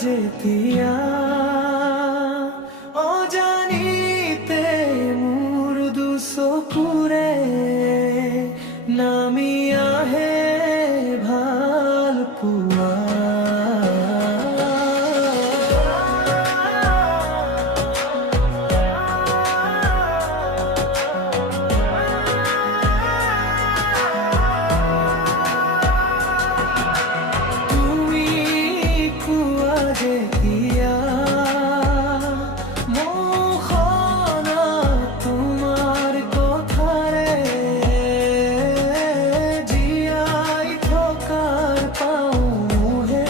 যেতিয়া অজানিতে মোৰ দুচকুৰে নামি আহে ভাল পোৱা। যেতিয়া মুখনত তোমাৰ কথাৰে জীয়াই থকাৰ পাওঁহে,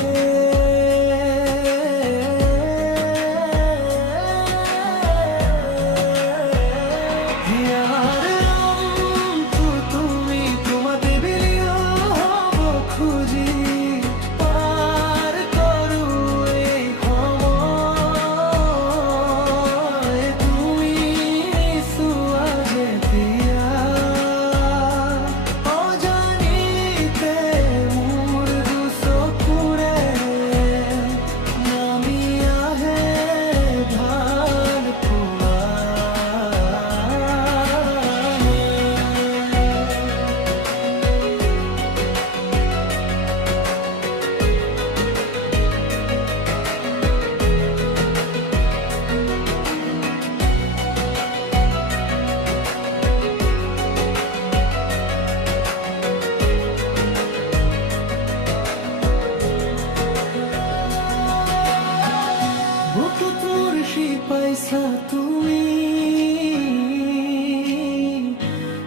হিয়াৰ ৰংটো তুমি তোমাতে বিলীয় হ'ব খুজি পাইছা তুমি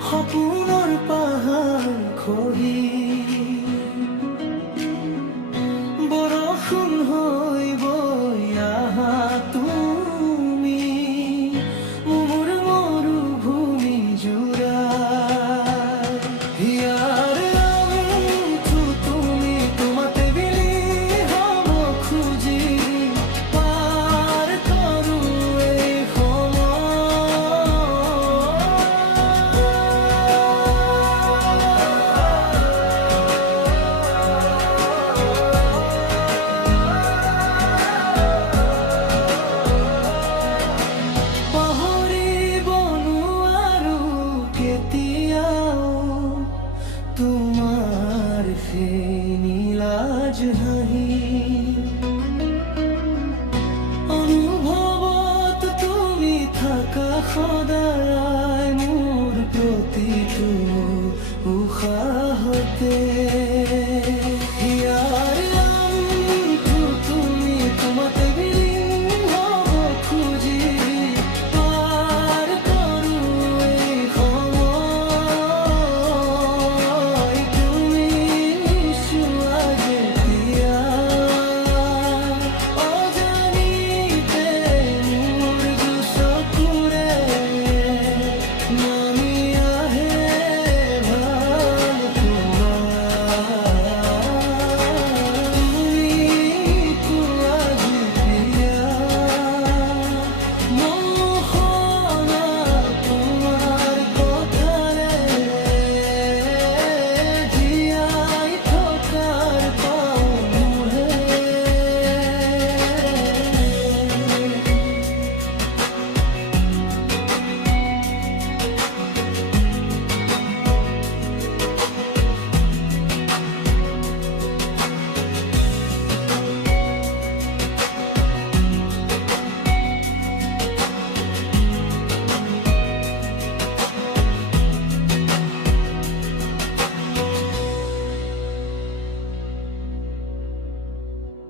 সপোনৰ পাহাৰ খহি, বৰষুণ হৈ বৈ আহা তুমি মোৰ মৰুভূমি জোৰা। হিয়াৰ ৰংটো তুমি তোমাতে বিলি হ'ব খুজি তোমাৰ নীলাজ হাঁহি অনুভৱত তুমি থাকা সদায়